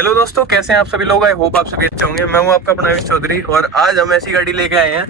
Hello दोस्तों, कैसे हैं आप सभी लोग। आई होप आप सभी अच्छे होंगे। मैं हूं आपका प्रणवीश चौधरी और आज हम ऐसी गाड़ी लेके आए हैं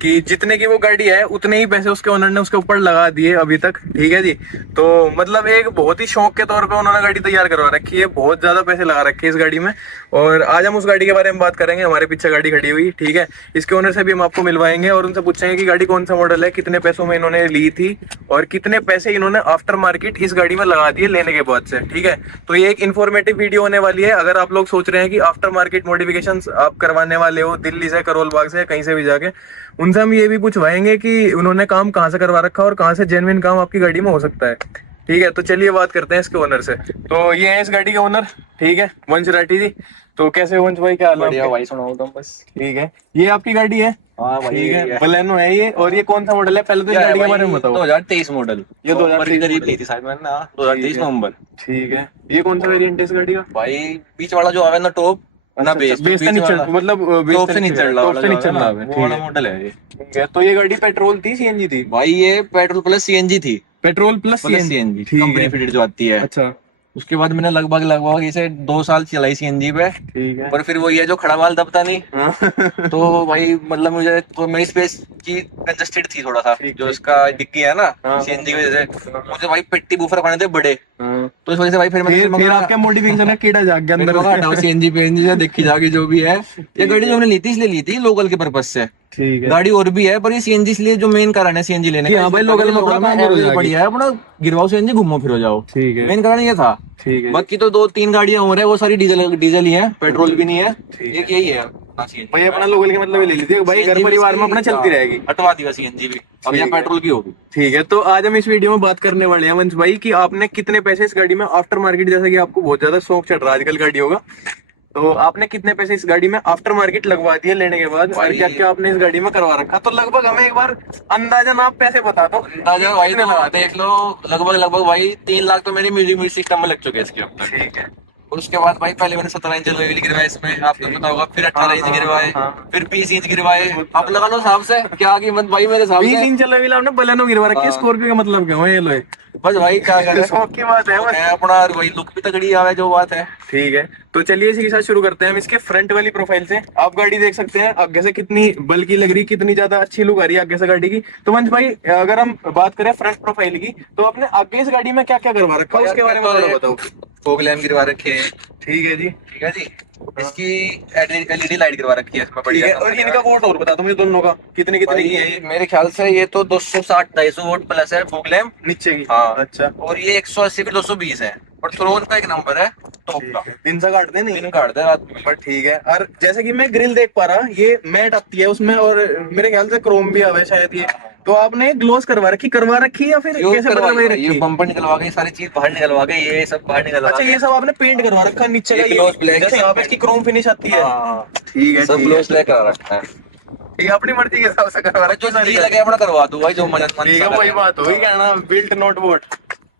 कि जितने की वो गाड़ी है उतने ही पैसे उसके ओनर ने उसके ऊपर लगा दिए अभी तक। ठीक है जी। तो मतलब एक बहुत ही शौक के तौर पे उन्होंने गाड़ी तैयार करवा रखी है, बहुत ज्यादा पैसे लगा रखे हैं इस गाड़ी में। और आज हम उस गाड़ी के बारे में बात करेंगे। हमारे पीछे गाड़ी खड़ी हुई, ठीक है। इसके ओनर से भी हम आपको मिलवाएंगे और उनसे पूछेंगे कि गाड़ी कौन सा मॉडल है, कितने पैसों में इन्होंने ली थी और कितने पैसे इन्होंने आफ्टर मार्केट इस गाड़ी में लगा दिए लेने के बाद से। ठीक है। तो ये एक इन्फॉर्मेटिव वीडियो होने वाली है। अगर आप लोग सोच रहे हैं कि आफ्टर मार्केट मॉडिफिकेशन आप करवाने वाले हो दिल्ली से, करोल बाग से, कहीं से भी जाके, उनसे हम ये भी पूछवाएंगे कि उन्होंने काम कहाँ से करवा रखा और कहाँ से जेन्युइन काम आपकी गाड़ी में हो सकता है। ठीक है। तो चलिए बात करते हैं इसके ओनर से। तो ये है इस गाड़ी के ओनर, ठीक है, वंश राठी जी। तो कैसे हो वंश भाई, क्या हाल है? बढ़िया भाई, सुनाओ तुम बस। ठीक है। ये आपकी गाड़ी है? हाँ भाई, ठीक है, बलेनो है ये। और ये कौन सा मॉडल है, पहले तो इस गाड़ी के बारे में बताओ। 2023 मॉडल। ये 2023 करीब ली थी शायद मैंने ना, 2023 नवंबर। ठीक है। ये कौन सा वेरिएंट है इस गाड़ी का? भाई बीच वाला जो आवे ना, टॉप ना बेस, बेस से नहीं चढ़, मतलब टॉप से नहीं चढ़ रहा, टॉप से नहीं चल रहा है। वो वाला मॉडल है ये। ठीक है। तो ये गाड़ी पेट्रोल थी, सीएनजी थी? भाई ये पेट्रोल प्लस सीएनजी थी। Petrol plus CNG company fitted जो आती है। अच्छा। उसके बाद मैंने लगभग इसे 2 साल चलाई सीएनजी पे। ठीक है। पर फिर वो ये जो खड़ा माल दबता नहीं। हाँ। तो भाई मतलब मुझे तो मेरी स्पेस की कंजस्टेड थी थोड़ा सा, जो इसका डिक्की है ना सीएनजी की वजह से। मुझे भाई पेट्टी बूफर खाने थे बड़े, तो इस वजह से भाई फिर आपके मोटिवेशन है कीड़ा जाग गया अंदर हटाओ सीएनजी पीएनजी से देखी जाएगी जो भी है। ये गाड़ी जो हमने ली थी इसलिए ली थी लोकल के पर्पज से। ठीक है। गाड़ी और भी है पर ये सीएनजी इसलिए जो मेन कारण है सीएनजी लेने का। हाँ भाई, लोकल में अपना काम हो जाएगा। बढ़िया है, अपना गिरवाओ सीएनजी, घूमो फिरो जाओ। ठीक है। मेन कारण ये था। ठीक है। बाकी तो 2-3 गाड़ियां और है, वो सारी डीजल ही है, पेट्रोल भी नहीं है। एक यही है भाई, अपना लोकल के मतलब ले लीजिए भाई, घर परिवार में अपना चलती रहेगी। हटवा दिया सीएनजी भी, अब ये पेट्रोल की होगी। ठीक है। तो आज हम इस वीडियो में बात करने वाले हैं वंश भाई कि आपने कितने पैसे इस गाड़ी में आफ्टर मार्केट, जैसे कि आपको बहुत ज्यादा शौक चढ़ रहा है आजकल गाड़ी होगा, तो आपने कितने पैसे इस गाड़ी में आफ्टर मार्केट लगवा दिए लेने के बाद, और क्या क्या आपने इस गाड़ी में करवा रखा। तो लगभग हमें एक बार अंदाजन आप पैसे बता दो। अंदाजा भाई तो देख लो, लगभग भाई 3 लाख तो मेरी म्यूजिक सिस्टम में लग चुके हैं इसके अब तक। ठीक है। और उसके बाद भाई पहले मैंने 17 इंच एलॉय गिरवाए इसमें, आपको पता होगा। फिर 18 इंच गिरवाए, फिर 20 इंच गिरवाए। आप लगा लो हिसाब से क्या कीमत भाई मेरे हिसाब से। 20 इंच एलॉय आपने बलेनो गिरवा रखी है, स्कॉर्पियो का मतलब क्या है एलॉय? बस भाई क्या करें, शौक की बात है अपना वही लुक भी तगड़ी आवे जो बात है। ठीक है। तो चलिए इसी के साथ शुरू करते हैं हम इसके फ्रंट वाली प्रोफाइल से। आप गाड़ी देख सकते हैं आगे से कितनी बल्कि लग रही, कितनी ज्यादा अच्छी लुक आ रही है आगे से गाड़ी की। तो वंश भाई, अगर हम बात करें फ्रंट प्रोफाइल की, तो आपने आगे इस गाड़ी में क्या क्या करवा रखा है उसके बारे में थोड़ा बताओ। फॉग लैम्प गिरवा रखे हैं। ठीक है जी। ठीक है जी। इसकी एलईडी लाइट गिरवा रखी है इसमें बढ़िया। और इनका वोट और बता दो मुझे दोनों का, कितने कितने की है ये? मेरे ख्याल से ये तो 260-250 वोट प्लस है फॉग लैम्प नीचे की। हाँ। अच्छा। और ये 180 की 220 है। और थ्रोन का एक नंबर है टॉप का। दिन से काटते नहीं? दिन काटते हैं रात में। पर ठीक है। और जैसे कि मैं ग्रिल देख पा रहा, ये मैट आती है उसमें, और मेरे ख्याल से क्रोम भी आवे शायद ये। तो आपने ग्लोस करवा रखी या फिर कैसे बनवाई रखी? ये बम्पर निकलवा के, सारी चीज बाहर निकलवा के, ये सब बाहर निकलवा। अच्छा, ये सब आपने पेंट करवा रखा नीचे का, ग्लोस ब्लैक, जैसे यहाँ पे इसकी क्रोम फिनिश आती है। ठीक है। सब ग्लोस ब्लैक करा रखा है। ठीक है, अपनी मर्जी के हिसाब से करवा रखा। जो जी लगे अपना करवा दो भाई, जो मजा। ठीक है, वही बात हुई क्या ना, बिल्ट नॉट वोट।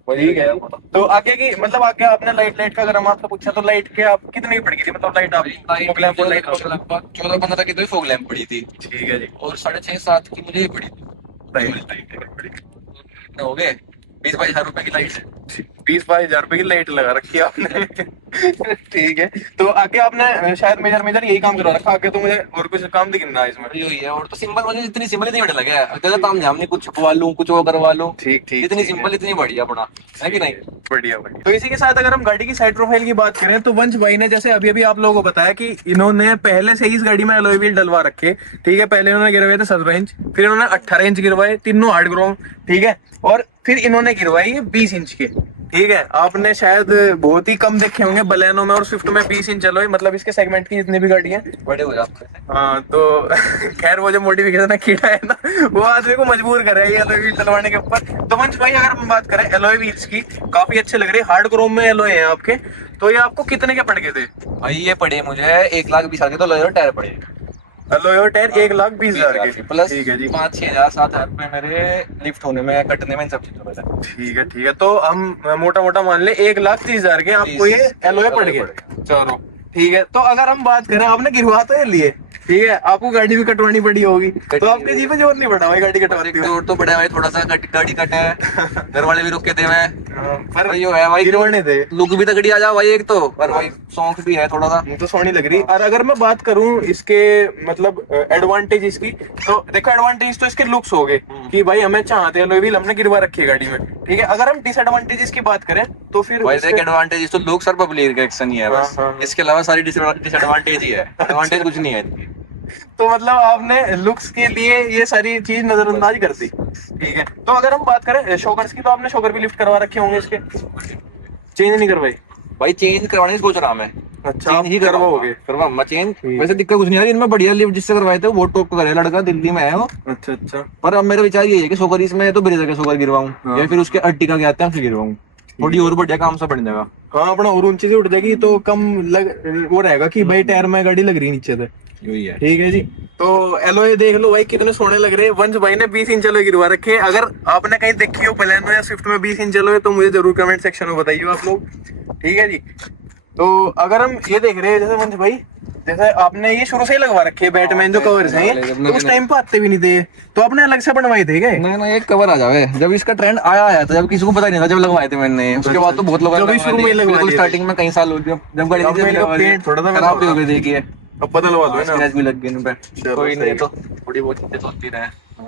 ठीक है। तो आगे की मतलब आगे आपने लाइट का अगर हम आपसे पूछा तो लाइट के आप कितनी पड़ गई थी, मतलब लाइट आप लगभग 14-15 की तो फॉग लैम्प पड़ी थी। ठीक है जी। और 6.5-7 की मुझे पड़ी थी। हो गए 20-22 हजार रुपए की लाइट है। 20-22 हजार रुपए की लाइट लगा रखी है आपने। ठीक है। तो आगे आपने शायद मेजर यही काम करवा रखा। आगे तो मुझे और कुछ काम दिख रहा है इसमें। यही है। और तो सिंपल, मुझे इतनी सिंपल इतनी बढ़िया लगे, ज्यादा ताम झाम नहीं, कुछ छुपवा लूं कुछ वो करवा लूं। ठीक ठीक। इतनी सिंपल इतनी बढ़िया अपना है कि नहीं? बढ़िया बढ़िया। तो इसी के साथ अगर हम गाड़ी की साइड प्रोफाइल की बात करें तो वंश भाई ने जैसे अभी आप लोगों को बताया कि इन्होंने पहले से ही इस गाड़ी में एलॉय व्हील डलवा रखे। ठीक है। पहले इन्होंने गिरवाए थे 17 इंच, फिर इन्होंने 18 इंच गिरवाए, तीनों हार्ड क्रोम। ठीक है। और फिर इन्होंने गिरवाई ये 20 इंच के। ठीक है। आपने शायद बहुत ही कम देखे होंगे बलेनो में और स्विफ्ट में 20 इंच एलॉय, मतलब इसके सेगमेंट की जितनी भी गाड़ी है बड़े हो जाते हैं। हाँ। तो खैर वो जो मोटिवेशन है कीड़ा है ना, वो आदमी को मजबूर करे ये एलॉय व्हील डलवाने के ऊपर। तो वंश भाई, अगर हम बात करें एलॉय व्हील्स की, काफी अच्छे लग रहे हैं, हार्ड क्रोम में एलॉय है आपके। तो ये आपको कितने के पड़ गए थे? भाई ये पड़े मुझे 1,20,000 के, तो लोयो टायर पड़े। एलॉय टायर 1,20,000 के प्लस। ठीक है जी। 5-6 हजार 7 हजार रुपए मेरे लिफ्ट होने में, कटने में, इन सब चीजों में। ठीक है। ठीक है। तो हम मोटा मान ले 1,30,000 के आपको ये एलॉय पड़ गए। चलो ठीक है। तो अगर हम बात करें, आपने गिरवा तो ये लिए, ठीक है, आपको गाड़ी भी कटवानी पड़ी होगी, तो आपके जी पे जोर नहीं पड़ा भाई गाड़ी कटवाती हो? जोर तो पड़ा भाई, थोड़ा सा गाड़ी कटा है, घर वाले भी रुक के थे मैं, पर भाई यो है भाई, गिरवाने थे। लुक भी तगड़ी आ जा भाई एक तो, पर भाई सौंफ भी है थोड़ा सा, तो सोनी लग रही। और अगर मैं बात करूं इसके मतलब एडवांटेज इसकी, तो देखो एडवांटेज तो इसके लुक्स हो गए कि भाई हमें चाहते हैं व्हील हमने गिरवा रखी है गाड़ी में, ठीक है। अगर हम डिसएडवांटेजेस की बात करें तो फिर भाई देख एडवांटेज तो लुक्स और पब्लिक रिएक्शन ही है बस, इसके अलावा सारी डिसएडवांटेज ही है, एडवांटेज कुछ नहीं है इनकी। तो मतलब आपने लुक्स के लिए ये सारी चीज नजरअंदाज कर दी, ठीक है। तो अगर हम बात करें शॉकर्स की, तो आपने शॉकर भी लिफ्ट करवा रखे होंगे इसके, चेंज नहीं करवाई? भाई चेंज करवाने की सोच रहा मैं, अच्छा, चेंज ही करवाओगे? करवा चेंज, वैसे दिक्कत कुछ नहीं है, इनमें बढ़िया लिफ्ट जिससे करवाए थे वो टॉप करे, लड़का दिल्ली में है वो। अच्छा अच्छा। पर अब मेरा विचार ये है कि शॉकर इसमें तो ब्रेजा के शॉकर गिरवाऊं या फिर उसके अर्टिका के आते हैं उससे गिरवाऊं, थोड़ी और बढ़िया काम से बन जाएगा। हाँ, अपना और ऊंची से उठ जाएगी तो कम लग वो रहेगा कि भाई टायर में गाड़ी लग रही नीचे से, यही है। ठीक है जी। तो एलॉय देख लो भाई कितने सोने लग रहे हैं। वंश भाई ने 20 इंच एलॉय गिरवा रखे। अगर आपने कहीं देखी हो बलेनो या स्विफ्ट में 20 इंच एलॉय, तो मुझे जरूर कमेंट सेक्शन में बताइए आप लोग, ठीक है जी। तो अगर हम ये देख रहे हैं जैसे वंश भाई, जैसे आपने ये शुरू से ही लगवा रखे बैटमैन जो कवर्स हैं, तो उस टाइम पे आते भी नहीं थे, तो आपने अलग से बनवाए थे क्या? ना एक कवर आ जावे, जब इसका ट्रेंड आया था, जब किसी को पता नहीं था, जब लगवाए थे मैंने, उसके बाद तो बहुत लोग स्टार्टिंग में कई साल हो गए, जब गाड़ी थोड़ा सा खराब भी हो गई देखिए, अब बदलवा दो ना, स्क्रैच भी लग गए इन पे, कोई नहीं, तो थोड़ी बहुत चीजें तो होती रहे।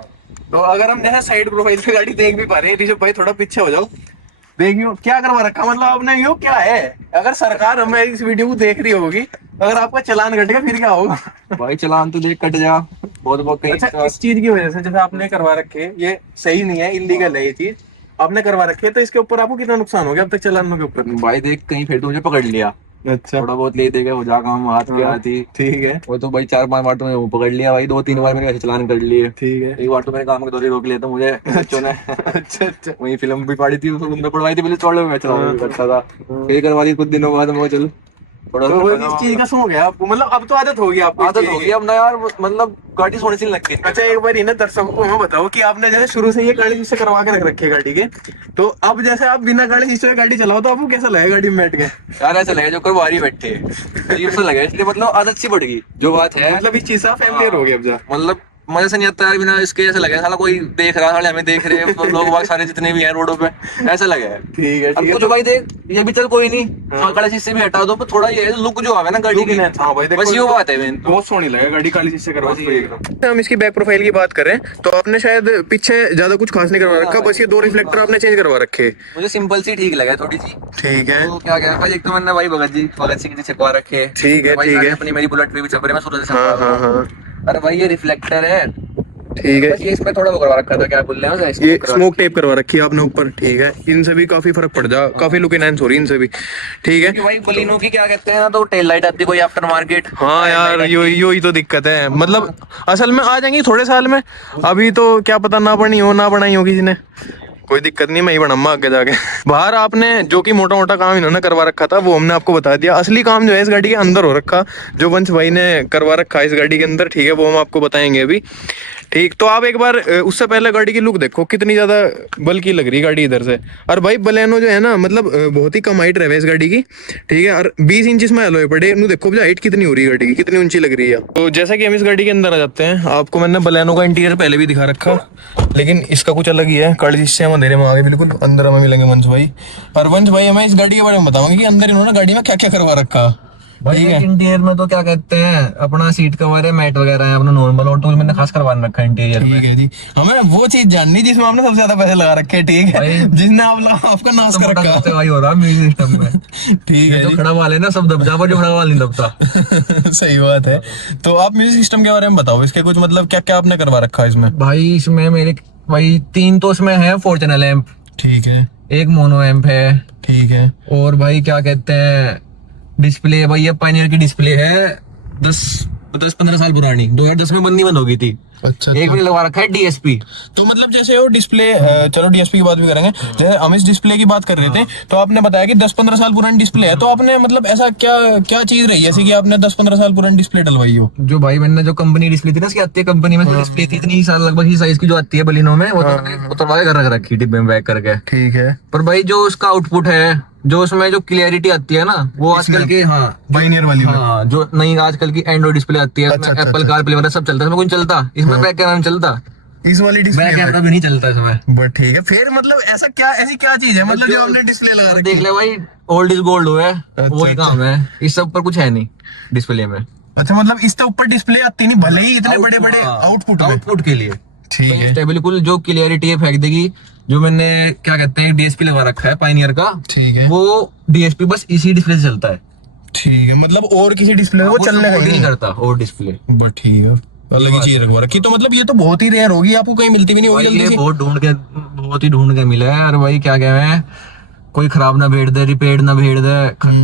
तो अगर हम जैसे साइड प्रोफाइल पे गाड़ी देख भी पा रहे हैं, ऋषभ भाई थोड़ा पीछे हो जाओ, देखियो क्या करवा रखा, मतलब आपने यो क्या है। अगर सरकार हमें इस वीडियो को देख रही होगी, अगर आपका चलान कट गया फिर क्या होगा? भाई चलान तो देख कट जा बहुत कहीं। अच्छा, इस चीज की वजह से जैसे आपने करवा रखे, ये सही नहीं है, इलीगल है ये चीज, आपने करवा रखी है, तो इसके ऊपर आपको कितना नुकसान हो गया अब तक चलानों के ऊपर? भाई देख कहीं फिर तो मुझे पकड़ लिया, अच्छा, थोड़ा बहुत ले देगा हो जा काम हाथ के आती, ठीक है। वो तो भाई 4-5 बार तो मैं वो पकड़ लिया भाई, 2-3 बार मैंने चलान कर लिए, ठीक है। एक बार तो मेरे काम के दौरान रोक लिया था मुझे बच्चों ने। अच्छा अच्छा। वही फिल्म भी पड़ी थी, उसमें पढ़वाई थी, पहले चौड़े में चलाना करता था, फिर करवा दी कुछ दिनों बाद, मैं चल थोड़ा तो इस चीज का शौक हो गया आपको, मतलब अब तो आदत होगी आपको? आदत होगी अब ना यार, मतलब गाड़ी सोने से लगती है। अच्छा, एक बार इन्हें दर्शकों को हमें बताओ कि आपने जैसे शुरू से ये गाड़ी जिससे करवा के रख रखी है गाड़ी के, तो अब जैसे आप बिना गाड़ी जिससे गाड़ी चलाओ तो आपको कैसा लगेगा गाड़ी में बैठ के? यार ऐसा लगे जो कोई बारी बैठे अजीब सा लगे, इसलिए मतलब आदत सी बढ़ गई जो बात है, मतलब इस चीज से फैमिलियर हो गया अब जा, मतलब मजा से नहीं आता यार बिना इसके, ऐसा लगे साला कोई देख रहा, साले हमें देख रहे हैं, तो लोग बाग सारे जितने भी हैं रोडों पे, ऐसा लगे है। ठीक है अब ठीक कुछ है। भाई देख ये भी चल कोई नहीं, काला शीशे भी हटा दो, पर थोड़ा ये लुक जो आवे ना गाड़ी की, हाँ भाई देखो, बस ये बात है मेन, बहुत सोनी लगे गाड़ी काली चीज से करवा एकदम। हम इसकी बैक प्रोफाइल की बात करें तो आपने शायद पीछे ज्यादा कुछ खास नहीं करवा रखा, बस ये 2 रिफ्लेक्टर आपने चेंज करवा रखे। मुझे सिंपल सी ठीक लगा थोड़ी सी, ठीक है। तो क्या क्या भाई, एक तो मैंने भाई भगत सिंह जी छपवा रखे, ठीक है भाई ठीक है। अपनी मेरी बुलेट पे भी छप रहे, मैं सूरज से हाँ छपवा हाँ रहा हूं। हाँ, अरे भाई ये रिफ्लेक्टर है, ठीक है। बस ये इसमें थोड़ा वो करवा रखा था, क्या बोल रहे हैं ये स्मोक टेप करवा रखी है आपने ऊपर, ठीक है। इनसे भी काफी फर्क पड़ जा, काफी लुक एनहांस हो रही है इनसे भी, ठीक है। भाई बलिनो की क्या कहते हैं ना, तो टेल लाइट आती है कोई आफ्टर मार्केट। हाँ यार, यो ही तो दिक्कत है, मतलब असल में आ जाएंगी थोड़े साल में, अभी तो क्या पता ना बनी हो ना बनाई हो किसी ने, कोई दिक्कत नहीं, मैं ही बनाऊंगा आगे जाके। बाहर आपने जो कि मोटा मोटा काम इन्होंने करवा रखा था वो हमने आपको बता दिया, असली काम जो है इस गाड़ी के अंदर हो रखा, जो वंश भाई ने करवा रखा है इस गाड़ी के अंदर, ठीक है, वो हम आपको बताएंगे अभी, ठीक। तो आप एक बार उससे पहले गाड़ी की लुक देखो, कितनी ज्यादा बल्कि लग रही गाड़ी इधर से। और भाई बलेनो जो है ना, मतलब बहुत ही कम हाइट रहे इस गाड़ी की, ठीक है। और 20 इंच में एलॉय पड़े, नु देखो हाइट कितनी हो रही है गाड़ी की, कितनी ऊंची लग रही है। तो जैसा कि हम इस गाड़ी के अंदर आ जाते हैं, आपको मैंने बलेनो का इंटीरियर पहले भी दिखा रखा, लेकिन इसका कुछ अलग ही है, काली से हम अंधेरे में आगे बिल्कुल अंदर हमें मिलेंगे वंश भाई। और वंश भाई हमें इस गाड़ी के बारे में बताओगे कि अंदर इन्होंने गाड़ी में क्या क्या करवा रखा। भाई इंटीरियर में तो क्या कहते हैं, अपना सीट कवर है, मैट वगैरह है, अपना नॉर्मल और टूल मैंने खास करवा रखा है इंटीरियर में। ठीक है जी, हमें वो चीज जाननी जिसमें आपने सबसे ज्यादा पैसे लगा रखे, ठीक है, जिसने आपका नाश कर रखा वही हो रहा है म्यूजिक सिस्टम में। ठीक है, जो खड़ा वाले ना सब दब जा, पर जो खड़ा वाला नहीं दबता। सही बात है। तो आप म्यूजिक सिस्टम के बारे में बताओ, इसके कुछ मतलब क्या क्या आपने करवा रखा है इसमें? भाई इसमें मेरे भाई 3 तो इसमें है 4 चैनल एम्प, ठीक है, एक मोनो एम्प है, ठीक है, और भाई क्या कहते हैं डिस्प्ले, भाई ये पायनियर की डिस्प्ले है, 10-15 साल पुरानी, 2010 में बंद हो गई थी, अच्छा, एक मैंने लगवा रखा है डीएसपी। तो मतलब जैसे वो डिस्प्ले, चलो डीएसपी की बात भी करेंगे, जैसे हम इस डिस्प्ले की बात कर रहे थे, तो आपने बताया कि 10-15 साल पुरानी डिस्प्ले है, तो आपने मतलब ऐसा क्या क्या चीज रही है ऐसी कि आपने 10-15 साल पुरानी डिस्प्ले डलवाई हो? जो भाई मैंने जो कंपनी डिस्प्ले थी ना, उसकी आती है कंपनी में डिस्प्ले थी इतनी साल लगभग ही साइज की जो आती है बलिनो में, वो तो मैंने उतरवा के घर रख रखी डिब्बे में पैक करके। ठीक है। पर भाई जो उसका आउटपुट है, जो उसमें जो क्लियरिटी आती है ना, वो आजकल के पायनियर वाली में। हाँ जो नई आजकल की एंड्रॉइड डिस्प्ले आती है, अच्छा, एप्पल कारप्ले वगैरह सब चलता है, इसमें कुछ चलता, इसमें बैक कैमरा चलता, इस वाली डिस्प्ले बैक कैमरा भी नहीं चलता इसमें। बट ठीक है, फिर मतलब ऐसा क्या, ऐसी क्या चीज है मतलब जो आपने डिस्प्ले लगा रखी देख ले भाई, ओल्ड इज गोल्ड हुआ है, वही काम है, इस सब पर कुछ है नहीं डिस्प्ले में। अच्छा, मतलब इसके ऊपर डिस्प्ले आती नहीं, भले ही इतने बड़े बड़े आउटपुट के लिए ठीक है। बिल्कुल जो क्लियरिटी है फेंक देगी। जो मैंने क्या कहते हैं डीएसपी लगवा रखा है पायनियर का, ठीक है। वो डीएसपी बस इसी डिस्प्ले से चलता है। ठीक है, मतलब और किसी डिस्प्ले में वो चलने का नहीं करता और डिस्प्ले। बट ठीक है, अलग ही चीज रखवा रखी, तो मतलब ये तो बहुत ही रेयर होगी, आपको कहीं मिलती भी नहीं होगी भाई जल्दी ये से। बहुत ही ढूंढ के मिला है। और भाई क्या कह रहे हैं, कोई खराब ना भेड़ दे, रिपेयर ना भेड़ दे,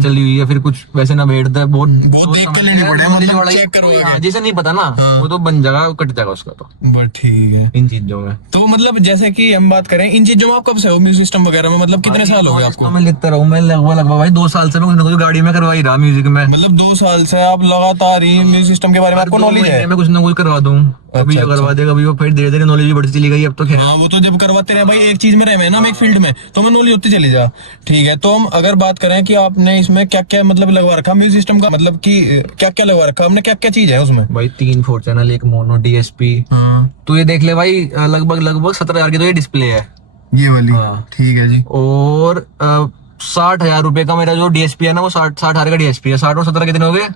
चली हुई है फिर कुछ वैसे ना भेड़ दे, बहुत देख कर लेने पड़े, मतलब चेक करवा जिसे नहीं पता ना, वो तो बन जाएगा, कट जाएगा उसका तो। बट ठीक है, इन चीजों में तो मतलब जैसे कि हम बात करें इन चीजों में, आप कब से हो म्यूजिक सिस्टम वगैरह में, मतलब कितने साल हो गए आपको? मैं लिखता रहूं, मैं लगभग भाई 2 साल से मैं कुछ ना कुछ गाड़ी में करवा ही रहा म्यूजिक में। मतलब 2 साल से आप लगातार ही म्यूजिक सिस्टम के बारे में आपको नॉलेज है? मैं कुछ ना कुछ करवा दूं, कभी ये करवा दे, कभी वो, फिर धीरे धीरे नॉलेज भी बढ़ती चली गई। अब तो हाँ, वो तो जब करवाते रहे भाई, एक चीज में रहे ना, हम एक फील्ड में, तो मैं नॉलेज होती चली जा। ठीक है, तो हम अगर बात करें कि आपने इसमें क्या क्या मतलब लगवा रखा म्यूजिक सिस्टम का, मतलब कि क्या क्या लगवा रखा हमने, क्या क्या चीज है उसमें? भाई 3 4 चैनल, एक मोनो, डीएसपी। तो ये देख ले भाई, लगभग 17,000 की तो ये डिस्प्ले है, ये वाली। ठीक है जी। और 60,000 रुपए का मेरा जो डीएसपी है ना, वो 60,000 का डीएसपी है। 60 और 17 कितने हो गए?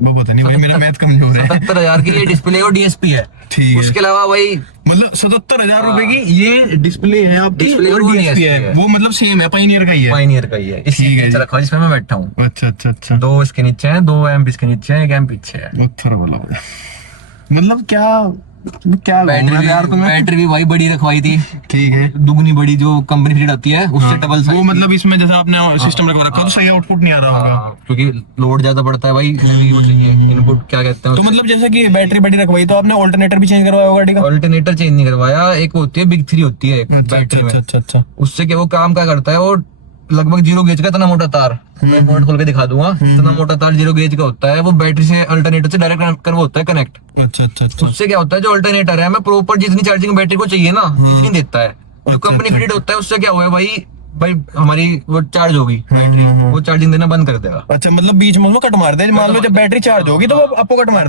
वो पता नहीं भाई, मेरा मैथ कमजोर है। 77,000 की ये डिस्प्ले और डीएसपी है। ठीक है। उसके अलावा भाई मतलब 77,000 रुपए की ये डिस्प्ले है आपकी, डिस्प्ले और और डीएसपी DSP है, वो मतलब सेम है, पायनियर का ही है। पायनियर का ही है, इसी ठीक है नीचे रखा है जिसमें मैं बैठा हूँ। अच्छा अच्छा अच्छा। 2 इसके नीचे है, 2 एम्प इसके नीचे है, 1 एम्प पीछे है। मतलब क्या बैटरी भी भाई बड़ी रखवाई थी, ठीक है, दुगनी बड़ी, जो कंपनी फिट आती है उससे डबल वो मतलब इसमें जैसे आपने सिस्टम रखवा रखा तो सही आउटपुट नहीं आ रहा होगा, क्योंकि लोड ज्यादा पड़ता है भाई, वो चाहिए इनपुट, क्या कहते हैं। तो मतलब जैसे कि बैटरी बड़ी रखवाई, तो आपने ऑल्टरनेटर भी चेंज करवाया होगा गाड़ी का? ऑल्टरनेटर चेंज नहीं करवाया, एक होती है बिग 3 होती है बैटरी में। अच्छा। उससे क्या वो काम क्या करता है, वो लगभग 0 गेज का इतना मोटा तार, मैं बोर्ड खोल के दिखा दूंगा, इतना मोटा तार 0 गेज का होता है, वो बैटरी से अल्टरनेटर से डायरेक्ट कर होता है कनेक्ट। अच्छा। उससे क्या होता है, जो अल्टरनेटर है, हमें प्रॉपर जितनी चार्जिंग बैटरी को चाहिए ना, इतनी देता है। जो कंपनी फिटेड होता है उससे क्या हुआ है भाई हमारी वो चार्ज होगी बैटरी, वो चार्जिंग देना बंद कर देगा। अच्छा, मतलब बीच में उसमें कट मार दे, मान लो जब बैटरी चार्ज होगी तो वो आपको कट मार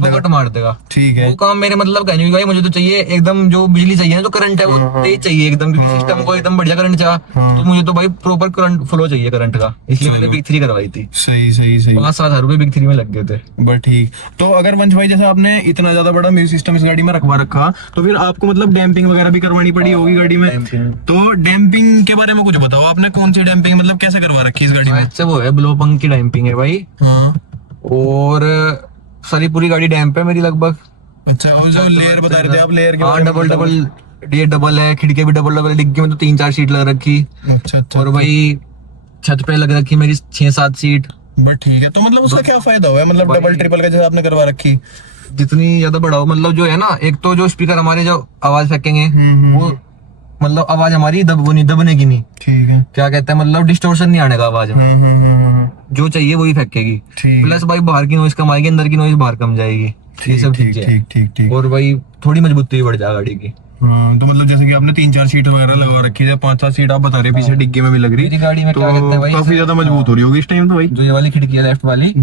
देगा। ठीक है, वो काम मेरे मतलब का नहीं भाई, मुझे तो चाहिए एकदम जो बिजली चाहिए ना, जो करंट है वो तेज चाहिए एकदम, क्योंकि सिस्टम को एकदम बढ़िया करंट चाह, तो मुझे तो भाई प्रॉपर करंट फ्लो चाहिए करंट का, इसलिए मैंने बिग 3 करवाई थी। सही 5-7 हजार रुपए बिग 3 में लग गए थे। बट ठीक, तो अगर वंश भाई जैसे आपने इतना ज्यादा बड़ा म्यूजिक सिस्टम इस गाड़ी में रखवा रखा, तो फिर आपको मतलब डैम्पिंग वगैरह भी करवानी पड़ी होगी गाड़ी में, तो डैम्पिंग के बारे में कुछ बताओ, आपने कौन सी डैम्पिंग मतलब कैसे करवा रखी इस गाड़ी में? अच्छा, वो है ब्लो पंख की डैम्पिंग है भाई। और सारी पूरी गाड़ी डैम्प है मेरी लगभग। अच्छा, और जो लेयर बता रहे थे आप, लेयर के डबल ये डबल है, खिड़की भी डबल है, डिग्गी में तो 3-4 सीट लग रखी। अच्छा। और भाई छत पे लग रखी मेरी 6-7 सीट। बट ठीक है, तो मतलब उसका क्या फायदा हुआ है, मतलब डबल ट्रिपल का जैसे आपने करवा रखी? जितनी ज्यादा बड़ा हो, मतलब जो है ना, एक तो जो स्पीकर हमारे जो आवाज फेंकेंगे, वो मतलब आवाज हमारी दबने की नहीं, ठीक है, क्या कहते हैं, मतलब डिस्टोर्शन नहीं आने का आवाज में, जो चाहिए वही फेंकेगी। प्लस भाई बाहर की नॉइज कम आएगी, अंदर की नॉइज बाहर कम जाएगी, ये सब ठीक। और भाई थोड़ी मजबूती भी बढ़ जाएगी गाड़ी की। तो मतलब जैसे कि आपने 3-4 सीट वगैरह लगा रखी है, 5-7 सीट आप बता रहे पीछे डिग्गी में भी लग रही गाड़ी में, तो क्या कहते हैं भाई, काफी ज्यादा मजबूत हो रही होगी इस टाइम तो भाई। जो ये वाली खिड़की है लेफ्ट वाली,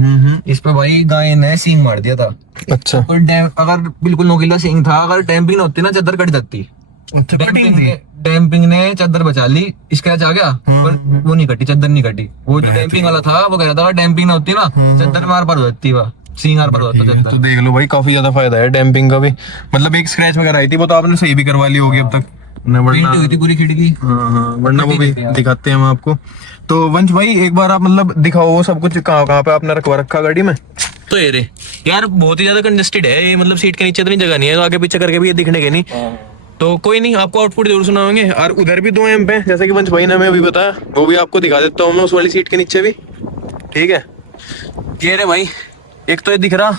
इस पे भाई गाय ने सींग मार दिया था। अच्छा, अगर बिल्कुल नोकीला सींग था, अगर डैम्पिंग ना होती ना, चादर कट जाती। डैम्पिंग ने चादर बचा ली, स्क्रैच आ गया, पर वो नहीं कटी, चादर नहीं कटी। वो जो डैम्पिंग वाला था वो कह रहा था डैम्पिंग ना होती ना, चादर मार पर हो जाती, वह सींग आर पर होता चादर। तो देख लो भाई, काफी ज्यादा फायदा है डैम्पिंग का भी, मतलब एक स्क्रैच वगैरह आई थी, वो तो आपने सही भी करवा ली होगी अब तक, हुई थी पूरी खिड़की। वरना वो भी दिखाते हैं हम आपको। तो वंश भाई एक बार आप मतलब दिखाओ वो सब कुछ, कहाँ पे आपने रखवा रखा गाड़ी में? तो ये रे यार, बहुत ही ज्यादा कंजेस्टेड है ये, मतलब सीट के नीचे इतनी जगह नहीं है, तो आगे पीछे करके भी ये दिखने के नहीं, तो कोई नहीं, आपको आउटपुट जरूर सुनाएंगे। और उधर भी 2 एम्प है, जैसे कि वंश भाई ने हमें अभी बताया, वो भी आपको दिखा देता हूँ मैं उस वाली सीट के नीचे भी। ठीक है, ये रे भाई, एक तो ये दिख रहा,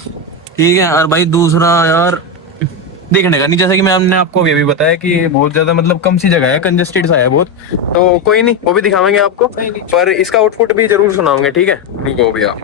ठीक है, और भाई दूसरा यार देखने का नहीं, जैसे कि मैंने आपको अभी बताया कि बहुत ज्यादा मतलब कम सी जगह है, कंजेस्टेड सा है बहुत, तो कोई नहीं वो भी दिखावेंगे आपको, पर इसका आउटपुट भी जरूर सुनाओगे, ठीक है। रुको भैया,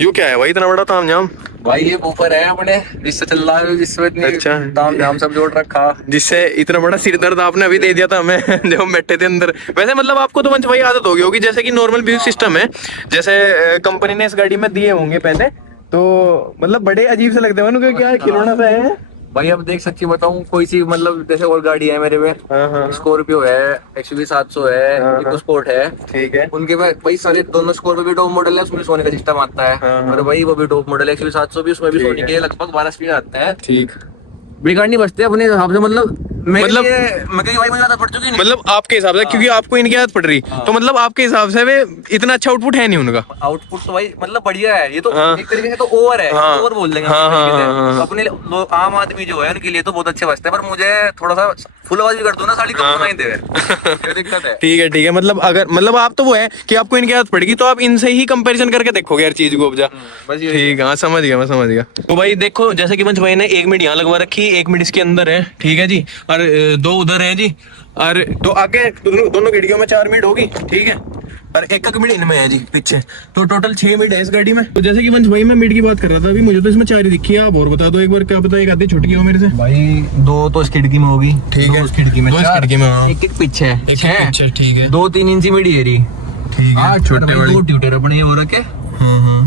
यू क्या है भाई इतना बड़ा तामझाम? भाई ये बूफर है अपने, जिससे चल रहा है, जिसमें इतनी अच्छा। तामझाम सब जोड़ रखा, जिससे इतना बड़ा सिर दर्द आपने अभी दे दिया था हमें जब हम बैठे थे अंदर। वैसे मतलब आपको तो वंश भाई आदत हो गई होगी, जैसे कि नॉर्मल म्यूजिक सिस्टम है, जैसे कंपनी ने इस गाड़ी में दिए होंगे पहले, तो मतलब बड़े अजीब से लगते हैं उनको, क्या खिलौना सा है भाई। अब देख सच्ची बताऊं, कोई सी मतलब जैसे और गाड़ी है मेरे पे, स्कॉर्पियो है, XUV 700 है, इको स्पोर्ट है, ठीक है। उनके पास भाई सारे दोनों स्कॉर्पियो भी टॉप मॉडल है, उसमें सोने का सिस्टम आता है, और भाई वो भी टॉप मॉडल है, XUV 700 भी, उसमें भी सोने के लगभग 12 स्पीकर आते हैं, ठीक। बेकार नहीं बचते अपने हिसाब से, मतलब मैं भाई मुझे आदत पड़ चुकी नहीं। मतलब आपके हिसाब से, क्योंकि आपको इनकी आदत पड़ रही, तो मतलब आपके हिसाब से वे इतना अच्छा आउटपुट है नहीं उनका। आउटपुट तो भाई मतलब बढ़िया है, ये तो एक तरीके से तो ओवर है, ओवर बोल देंगे अपने आम आदमी जो है उनके लिए तो बहुत अच्छे बजते हैं, पर मुझे थोड़ा सा फुल आवाज भी कर दो ना, साली तो सुनाई दे, ये दिक्कत है। ठीक है ठीक है, मतलब अगर मतलब आप तो वो है कि आपको इनकी आदत पड़ेगी, तो आप इनसे ही कंपैरिजन करके देखोगे हर चीज को उपजा। ठीक है, हाँ समझ गया, मैं समझ गया। तो भाई देखो, जैसे कि वंश भाई ने 1 मिनट यहाँ लगवा रखी, 1 मिनट इसके अंदर है, ठीक है जी, और 2 उधर है जी, और तो आगे दोनों खिड़कियों में 4 मिनट होगी, ठीक है, और 1 मिनट इनमें है जी पीछे, तो टोटल 6 मिनट है इस गाड़ी में। तो जैसे कि वंश भाई मैं मिनट की बात कर रहा था अभी, मुझे तो इसमें 4 ही दिखी है, आप और बता दो एक बार, क्या पता एक आधी छुटकी हो मेरे से। भाई 2 तो इस खिड़की में होगी, ठीक है, 2 इस खिड़की में, 2 इस खिड़की में, हाँ। एक पीछे है, 6, ठीक है, 2-3 इंची में डेरी, ठीक है, छोटे बड़े 2 ट्यूटर अपने ये हो रखे,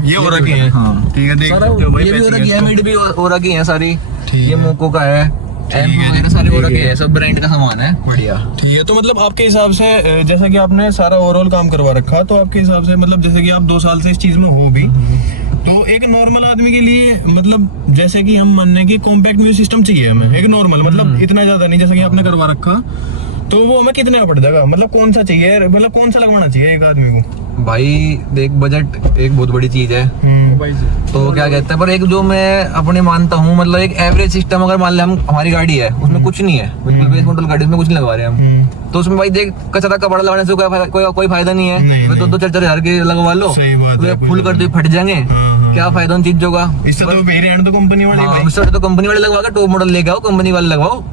ये हो रखी है, ठीक है, देख सकते हो भाई, ये भी हो रखी है, मिड भी हो रखी है सारी, ठीक ये मोको का है, सारे हो रखे हैं, सब ब्रांड का सामान है, बढ़िया। ठीक है, तो मतलब आपके हिसाब से जैसा कि आपने सारा ओवरऑल काम करवा रखा, तो आपके हिसाब से मतलब जैसे कि आप 2 साल से इस चीज में हो भी, तो एक नॉर्मल आदमी के लिए मतलब जैसे कि हम मानने की कॉम्पैक्ट म्यूजिक सिस्टम चाहिए हमें, एक नॉर्मल, मतलब इतना ज्यादा नहीं, जैसे कि आपने करवा रखा, तो वो हमें कितने का पड़ जाएगा, मतलब कौन सा चाहिए, मतलब कौन सा लगवाना चाहिए एक आदमी को? भाई देख, बजट एक बहुत बड़ी चीज है, तो क्या कहते हैं, पर एक जो मैं अपने मानता हूँ, मतलब एक एवरेज सिस्टम, अगर मान ले हम हमारी गाड़ी है उसमें कुछ नहीं है, बिल्कुल बेस मॉडल गाड़ी, उसमें कुछ नहीं लगवा रहे हम, तो उसमें भाई देख कचरा कपड़ा लगाने से कोई फायदा नहीं है, 2-4 हजार के लगवा लो, फुल कर दो फट जाएंगे, क्या फायदा उन चीजों का, इससे तो कंपनी वाले लगवा के टॉप मॉडल लेके आओ, कंपनी वाले लगवाओ,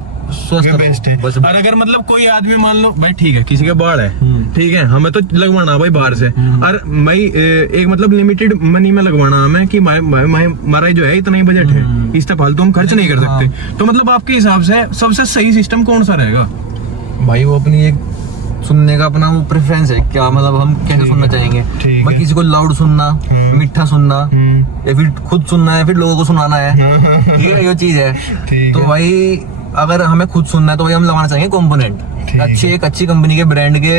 बेस्ट है। और अगर मतलब कोई आदमी मान लो भाई, ठीक है, किसी का बाढ़ है, ठीक है, हमें तो लगवाना भाई बाहर से, और भाई एक मतलब लिमिटेड मनी में लगवाना हमें, कि हमारा जो है इतना ही बजट है, इस तरह फालतू हम खर्च नहीं कर सकते, तो मतलब आपके हिसाब से सबसे सही सिस्टम कौन सा रहेगा? भाई वो अपनी एक सुनने का अपना वो प्रेफरेंस है, क्या मतलब हम कैसे सुनना चाहेंगे, भाई किसी को लाउड सुनना, मीठा सुनना, या फिर खुद सुनना है, फिर लोगों को सुनाना है, ठीक है, ये चीज है। तो भाई अगर हमें खुद सुनना है तो भाई हम लगाना चाहेंगे कंपोनेंट, एक अच्छी कंपनी के ब्रांड के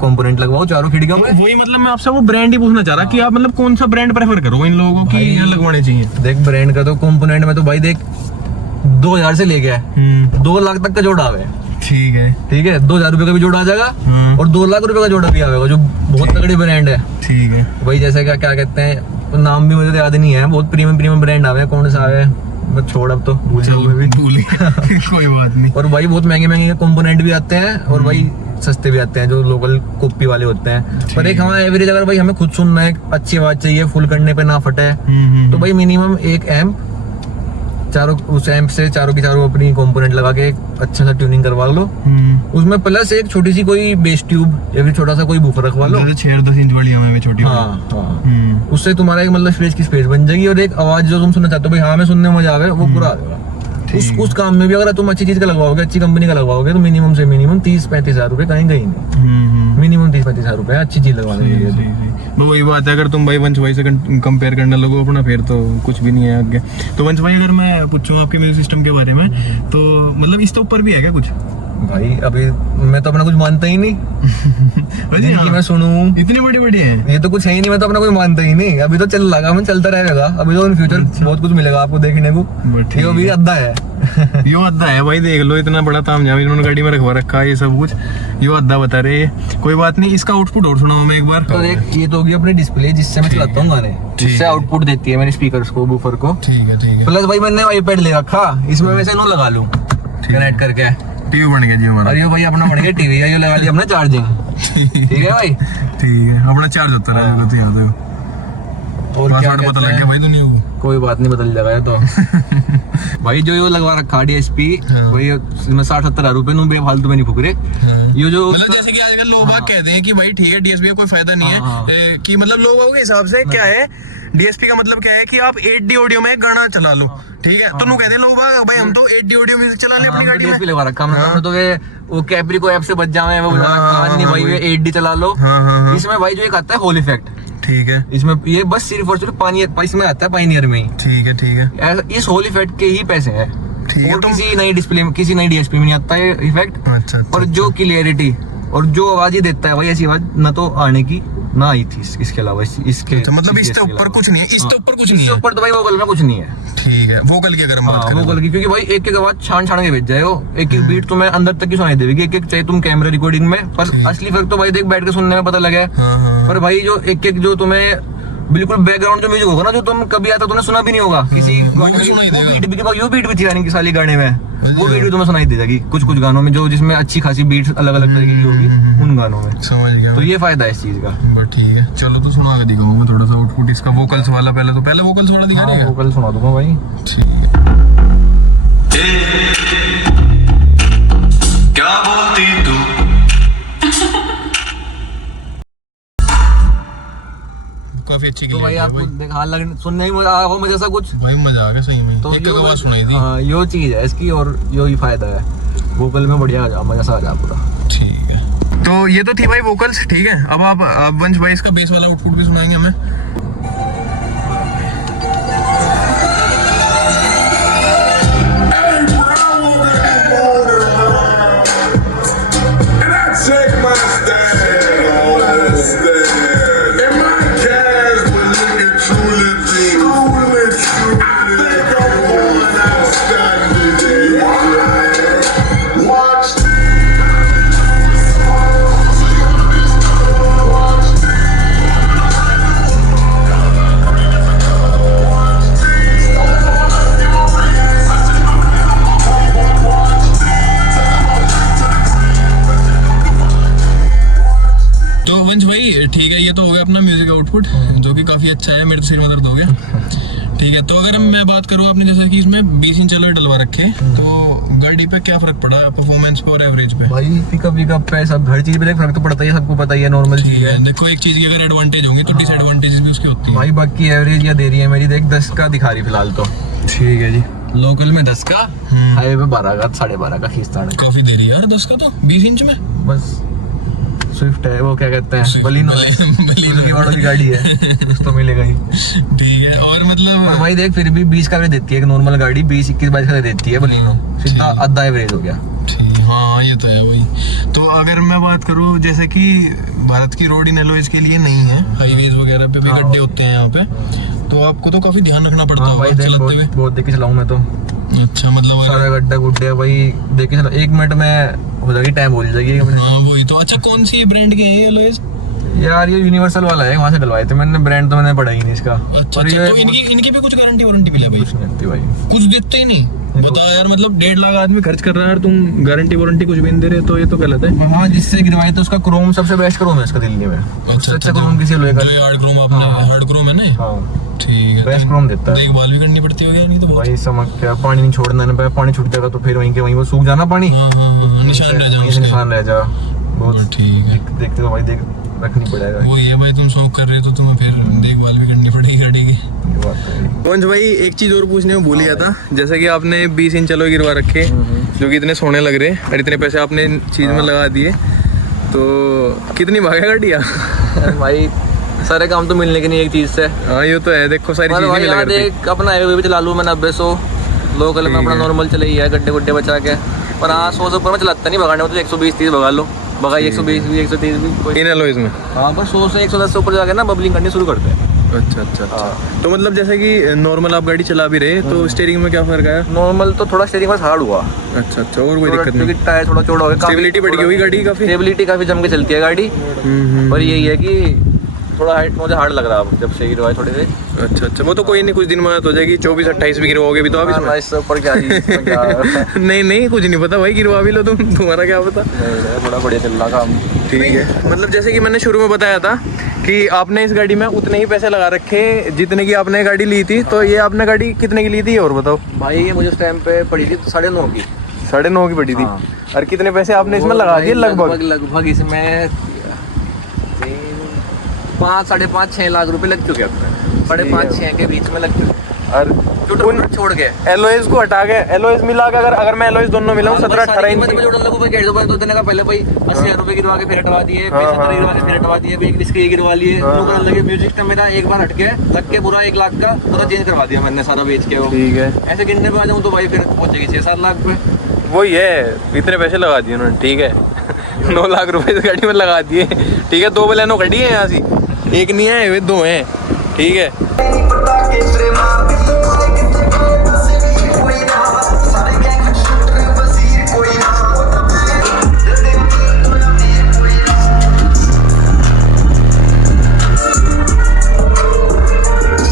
कंपोनेंट लगवाओ चारों खिड़कियों में। वही मतलब मैं आपसे वो ब्रांड ही पूछना चाह रहा कि आप मतलब कौन सा ब्रांड प्रेफर करो इन लोगों को कि यहाँ लगवाने चाहिए? देख ब्रांड का तो कंपोनेंट में तो भाई देख 2000 से लेके 2 लाख तक का जोड़ा है, ठीक है, 2000 रुपए का भी जोड़ा आ जाएगा, और 2 लाख रुपए का जोड़ा भी आएगा, जो बहुत तगड़ी ब्रांड है, ठीक है भाई। जैसे क्या कहते हैं, नाम भी मुझे याद नहीं है, बहुत प्रीमियम ब्रांड आवे, कौन सा आवे छोड़, अब तो भूल कोई बात नहीं। और भाई बहुत महंगे कंपोनेंट भी आते हैं, और भाई सस्ते भी आते हैं जो लोकल कॉपी वाले होते हैं, पर एक हमारा एवरेज, अगर भाई हमें खुद सुनना है, अच्छी आवाज चाहिए, फुल करने पे ना फटे, तो भाई मिनिमम 1 एम्प, चारों उस एम्प से चारों की चारों अपनी कंपोनेंट लगा के अच्छा सा ट्यूनिंग करवा लो, उसमें प्लस एक छोटी सी कोई बेस ट्यूब या फिर छोटा सा कोई बूफर रखवा लो, 6-10 इंच वाली हमें छोटी, हाँ, उससे तुम्हारा एक मतलब स्पेस की स्पेस बन जाएगी, और एक आवाज जो तुम सुनना चाहते हो भाई, हाँ हमें सुनने में मजा आवे, वो पूरा आ जाएगा। उस काम में भी अगर तुम अच्छी चीज का लगवाओगे, अच्छी कंपनी का लगवाओगे, तो मिनिमम से मिनिमम 30-35 हजार रुपए कहीं नहीं, मिनिमम 30-35 हजार रुपए अच्छी चीज लगवाने के लिए। वही बात है, अगर तुम भाई वंश भाई से कंपेयर करने लगो अपना, फिर तो कुछ भी नहीं है आगे। तो वंश भाई अगर मैं पूछूं आपके म्यूजिक सिस्टम के बारे में, तो मतलब इसके ऊपर भी है क्या कुछ? भाई अभी मैं तो अपना कुछ मानता ही नहीं कि मैं सुनूं, इतनी बड़ी है, ये तो कुछ है ही नहीं, मैं तो अपना कोई मानता ही नहीं, अभी तो चल लगा, मैं चलता रहेगा, अभी तो इन फ्यूचर बहुत कुछ मिलेगा आपको देखने को, ये भी अद्धा है यो अद्धा है भाई, देख लो इतना बड़ा तामझाम इन्होंने गाड़ी में रखवा रखा है, ये सब कुछ यो अद्धा बता रहे हैं। कोई बात नहीं, इसका आउटपुट और सुनाओ मैं एक बार। तो देख, ये तो होगी अपनी डिस्प्ले जिससे मैं चलाता हूँ गाने, जिससे आउटपुट देती है मेरे स्पीकर्स को, बूफर को, ठीक है। प्लस भाई मैंने आईपैड ले रखा, इसमें वैसे नो लगा लूं कनेक्ट करके, टीवी बन गया जी हमारा, अरे भाई अपना बन गया टीवी, ये लगा लिया अपना चार्जिंग, ठीक है भाई, ठीक है, अपना चार्ज होता रहेगा, तो याद है। और क्या पासवर्ड पता कहते लग हैं? गया भाई दुनिया को। कोई बात नहीं, बदल जाएगा ये तो। भाई जो ये लगवा रखा DSP, हाँ। वही इसमें 60-70 हजार रुपए नु बेफालतू में नहीं फुक रहे। हाँ। ये जो मतलब जैसे कि आजकल लोग बाग कहते हैं कि भाई ठीक है DSP का कोई फायदा नहीं है, हाँ। कि मतलब लोगों के हिसाब से क्या है DSP का मतलब क्या है कि आप 8D ऑडियो में गाना चला लो, ठीक है। तो लोग कहते हैं लोग बाग भाई हम तो 8D ऑडियो म्यूजिक चला ले अपनी गाड़ी DSP में। लगवा रखा हमने तो वो कैप्रिको ऐप से बच जावे, वो हाँ, हाँ, नहीं भाई हाँ, ये 8D चला लो। हाँ। इसमें भाई जो एक आता है होल इफेक्ट, ठीक है इसमें ये बस सिर्फ और सिर्फ पानी इसमें आता है पाइनियर में ही। ठीक है ठीक है इस होल इफेक्ट के ही पैसे हैं, ठीक है। और किसी नई डिस्प्ले में, किसी नई DSP में नहीं आता है इफेक्ट। अच्छा और जो क्लियरिटी और जो आवाज ही देता है भाई, ऐसी आवाज ना तो आने की ना आई थी इसके अलावा इसके। अच्छा, मतलब इसके ऊपर कुछ नहीं है, इसके ऊपर कुछ नहीं इसके है। ऊपर तो भाई वोकल में कुछ नहीं है। ठीक है, वोकल की अगर हम बात हाँ करें वोकल की, क्योंकि भाई एक एक आवाज छान छान के भेज जाए वो, एक एक बीट तुम्हें अंदर तक की सुनाई देगी, एक एक चाहे तुम कैमरा रिकॉर्डिंग में, पर असली फर्क तो भाई देख बैठ के सुनने में पता लगे। हाँ। पर भाई जो एक एक जो तुम्हें बिल्कुल बैकग्राउंड जो म्यूजिक होगा ना, जो तुम कभी आता तुमने सुना भी नहीं होगा किसी वो भी सुनाई देगा। बीट भी, यो बीट भी थी यानी कि साली गाने में, वो बीट भी तुम्हें सुनाई दे जाएगी कुछ कुछ गानों में, जो जिसमें अच्छी खासी बीट अलग अलग तरीके की होगी उन गानों में। समझ गया। तो ये फायदा है इस चीज का। बट ठीक है, चलो तो सुना के दिखाऊं मैं थोड़ा सा आउटपुट इसका, वोकल्स वाला। पहले वोकल्स वाला दिखा देगा। वोकल सुना दूंगा भाई। ठीक क्या बोलती तू? काफी अच्छी तो भाई क्लियर है आपको देखा सुनने में मजा आया मुझे ऐसा कुछ। भाई मजा आ गया सही में। तो एक आवाज सुनाई थी। हाँ यो चीज है इसकी, और यो ही फायदा है वोकल में, बढ़िया आ जा मजा सा आ जा पूरा। ठीक है, तो ये तो थी भाई वोकल्स, ठीक है। अब आप वंश भाई इसका बेस वाला आउटपुट भी सुनाएंगे हमें। Take my stand on the stand. And my cash will look at truly things. I think I'm going outstanding today. Watch तो वंश भाई ठीक है, ये तो हो गया अपना म्यूजिक आउटपुट, जो कि काफी अच्छा है। मेरे तो सिर में दर्द हो गया। ठीक है, तो अगर मैं बात करूँ, आपने जैसा कि इसमें 20 इंच अलग डलवा रखे हैं, तो गाड़ी पे क्या फर्क पड़ा परफॉर्मेंस पे और एवरेज पे? भाई पिकअप पे सब हर चीज पे देख फर्क तो पड़ता ही है, सबको पता ही है, नॉर्मल चीज है। देखो एक चीज की अगर एडवांटेज होंगी तो डिसएडवांटेज भी उसकी होती है। भाई बाकी एवरेज या दे रही है मेरी, देख 10 का दिखा रही फिलहाल तो। ठीक है जी। लोकल में 10 का, हाईवे पे 12 का, 12.5 का खींचता है काफी देरी यार 10 का तो 20 इंच में। बस। स्विफ्ट है, वो क्या कहते हैं, Swift, बलिनो बलिनो की वालों की गाड़ी है, कुछ तो मिलेगा ही। ठीक है, और मतलब और भाई देख फिर भी 20 का एवरेज देती है एक नॉर्मल गाड़ी, 20-21-22 का देती है बलिनो, सीधा आधा एवरेज हो गया। ठीक, हाँ ये तो है वही। तो अगर मैं बात करूँ, जैसे कि भारत की रोड इन एलोइज के लिए नहीं है, हाईवेज वगैरह पे भी गड्ढे होते हैं यहाँ पे, तो आपको तो काफी ध्यान रखना पड़ता हाँ होगा भाई देख चलाते हुए। बहुत देख के चलाऊं मैं तो। अच्छा, मतलब सारा गड्ढा गुड्ढे भाई देख के चला, 1 मिनट में हो जाएगी, टाइम भूल जाएगी 1 मिनट। हाँ वही तो। अच्छा, कौन सी ब्रांड के हैं ये एलोइज? यार ये यूनिवर्सल वाला है, वहाँ से डलवाए थे मैंने, ब्रांड तो मैंने पढ़ा ही नहीं इसका। अच्छा और अच्छा, ये तो इनकी पे कुछ गारंटी वारंटी मिला भाई? कुछ नहीं देती भाई। कुछ देते ही नहीं? बता यार, मतलब 1.5 लाख आदमी खर्च कर रहा है और तुम गारंटी वारंटी कुछ भी नहीं दे रहे, तो ये तो गलत है। हाँ जिससे गिरवाए तो उसका क्रोम सबसे बेस्ट क्रोम है इसका दिल्ली में, उससे अच्छा क्रोम किसी लोहे का। जो हार्ड क्रोम आपने, हार्ड क्रोम है ना? हाँ ठीक है, बेस्ट क्रोम देता है देखभाल भी करनी पड़ती होगी नहीं तो बहुत। भाई। समझ क्या, पानी नहीं छोड़ना है, पानी छूट जाएगा तो फिर वहीं के वहीं वो सूख जाना पानी, हाँ हाँ हाँ, निशान रह जाए उसके। निशान रह जा बहुत। ठीक है, देखते हो भाई, देख रखनी पड़ेगा वो ये भाई, तुम शौक कर रहे हो तो तुम्हें फिर देखभाल भी करनी पड़ेगी गाड़ी की। ये बात तो है। पंच भाई एक चीज और पूछने में भूल गया था, जैसे कि आपने 20 इंच अलॉय गिरवा रखे, जो कि इतने सोने लग रहे और इतने पैसे आपने चीज में लगा दिए, तो कितनी भागा गाड़ी भाई सारे काम तो मिलने के नहीं एक चीज से। हाँ ये तो है, देखो सारी चीजें भाई मिला यार करती। देख अपना हाईवे भी चला लूँ मैं 90-100, लोकल में अपना नॉर्मल चले ही है गड्ढे गुड्ढे बचा के, पर हाँ 100 से ऊपर में चलाता नहीं, भगाने में तो 120-130 भगा लो, भगाई 120 भी 130 भी कोई। इन एलॉयज में हाँ पर 100 से 110 से ऊपर जाके ना बबलिंग करनी शुरू करते हैं। अच्छा अच्छा अच्छा। तो मतलब जैसे कि नॉर्मल आप गाड़ी चला भी रहे, तो स्टीयरिंग में क्या फर्क आया? नॉर्मल तो थोड़ा स्टीयरिंग बस हार्ड हुआ, अच्छा अच्छा, और कोई दिक्कत नहीं? क्योंकि टायर थोड़ा चौड़ा हो गया, स्टेबिलिटी बढ़ गई होगी गाड़ी की काफी? स्टेबिलिटी काफी जम के चलती है गाड़ी, पर यही है कि थोड़ा हाइट मुझे हार्ड लग रहा है अब, जब से गिरवाए थोड़ी देर। अच्छा अच्छा, वो तो कोई नहीं, कुछ दिन में हो जाएगी। 24-28 भी गिरवाओगे भी तो आप इसमें। इससे ऊपर क्या जी, इसमें क्या नहीं नहीं, कुछ नहीं पता भाई, गिरवा भी लो तुम, तुम्हारा क्या पता। बड़ा बढ़िया चल रहा काम। ठीक है, मतलब जैसे कि मैंने शुरू में बताया था कि आपने इस गाड़ी में उतने ही पैसे लगा रखे जितने की आपने गाड़ी ली थी। तो ये आपने गाड़ी कितने की ली थी और बताओ? भाई ये मुझे उस टाइम पे पड़ी थी 9.5 की। 9.5 की पड़ी थी। हाँ। और कितने पैसे आपने इसमें लगा दिए लगभग? लगभग इसमें 5-5.5-6 लाख रुपए लग चुके हैं। 5.5-6 के बीच में लग चुके। और उन छोड़ के एलओएस को हटा के, एलओएस मिला के अगर मैं एलओएस दोनों मिलाऊं 17-18 इंच की। दो दिन का पहले भाई 80,000 रुपए गिरवा के फिर हटवा दिए, 75 गिरवा के फिर हटवा दिए, एक इसके गिरवा लिए, लगे। म्यूजिक सिस्टम मेरा एक बार हट के लग के पूरा 1 लाख का पूरा चेंज करवा दिया मैंने सारा बेच के। वो ठीक है, ऐसे गिनने पे आ जाऊँ तो भाई फिर पहुंचेगी 6-7 लाख पे। वही है, इतने पैसे लगा दिए उन्होंने। ठीक है 9 लाख रुपए इस गाड़ी में लगा दिए। ठीक है, 2 बलेनो खड़ी है यहाँ से, एक नहीं है वे 2 हैं। ठीक है,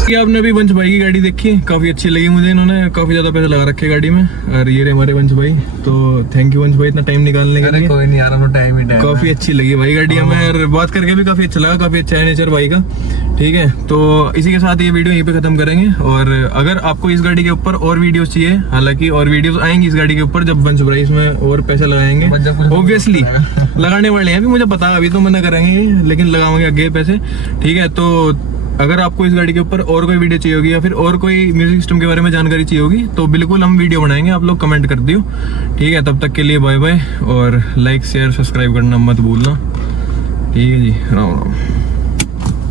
ये आपने अभी वंश भाई की गाड़ी देखी, काफी अच्छी लगी मुझे। इन्होंने काफी ज्यादा पैसे लगा रखे गाड़ी में। और ये रहे हमारे वंश भाई। तो थैंक यू वंश भाई इतना टाइम निकालने के लिए। कोई नहीं यार, टाइम ही टाइम। काफी अच्छी लगी भाई गाड़ी हमें, और बात करके भी काफी अच्छा लगा। काफी अच्छा है नेचर भाई का। ठीक है, तो इसी के साथ ये वीडियो यहीं पे खत्म करेंगे। और अगर आपको इस गाड़ी के ऊपर और वीडियोस चाहिए, हालांकि और वीडियोस आएंगी इस गाड़ी के ऊपर जब वंश भाई इसमें और पैसे लगाएंगे, ऑब्वियसली लगाने वाले हैं, अभी मुझे पता है, अभी तो मना करेंगे लेकिन लगाएंगे आगे पैसे। ठीक है, तो अगर आपको इस गाड़ी के ऊपर और कोई वीडियो चाहिए होगी या फिर और कोई म्यूजिक सिस्टम के बारे में जानकारी चाहिए होगी तो बिल्कुल हम वीडियो बनाएंगे, आप लोग कमेंट कर दियो। ठीक है, तब तक के लिए बाय बाय, और लाइक शेयर सब्सक्राइब करना मत भूलना। ठीक है जी, राम राम।